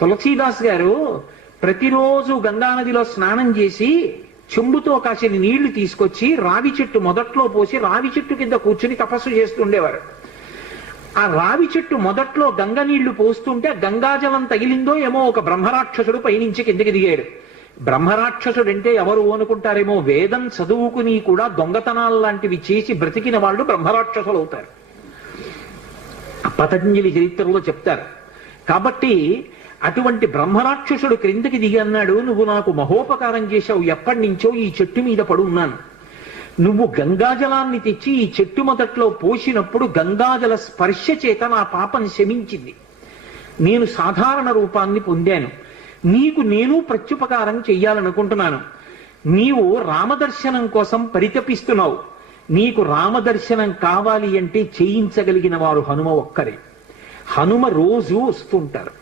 తులసీదాస్ గారు ప్రతిరోజు గంగానదిలో స్నానం చేసి చెంబుతో కాసిన నీళ్లు తీసుకొచ్చి రావి చెట్టు మొదట్లో పోసి రావి చెట్టు కింద కూర్చుని తపస్సు చేస్తుండేవారు. ఆ రావి చెట్టు మొదట్లో గంగ నీళ్లు పోస్తుంటే గంగాజలం తగిలిందో ఏమో ఒక బ్రహ్మరాక్షసుడు పైనుంచి కిందకి దిగాడు. బ్రహ్మరాక్షసుడు అంటే ఎవరు అనుకుంటారేమో, వేదం చదువుకుని కూడా దొంగతనాలు లాంటివి చేసి బ్రతికిన వాళ్ళు బ్రహ్మరాక్షసులు అవుతారు. పతంజలి చరిత్రలో చెప్తారు. కాబట్టి అటువంటి బ్రహ్మరాక్షసుడు క్రిందకి దిగి అన్నాడు, నువ్వు నాకు మహోపకారం చేశావు, ఎప్పటి నుంచో ఈ చెట్టు మీద పడున్నాను. నువ్వు గంగాజలాన్ని తెచ్చి ఈ చెట్టు మొదట్లో పోసినప్పుడు గంగాజల స్పర్శ చేత నా పాపం శమించింది. నేను సాధారణ రూపాన్ని పొందాను. నీకు నేను ప్రత్యుపకారం చెయ్యాలనుకుంటున్నాను. నీవు రామదర్శనం కోసం పరితపిస్తున్నావు. నీకు రామదర్శనం కావాలి అంటే చేయించగలిగిన వారు హనుమ ఒక్కరే. హనుమ రోజు వస్తుంటారు.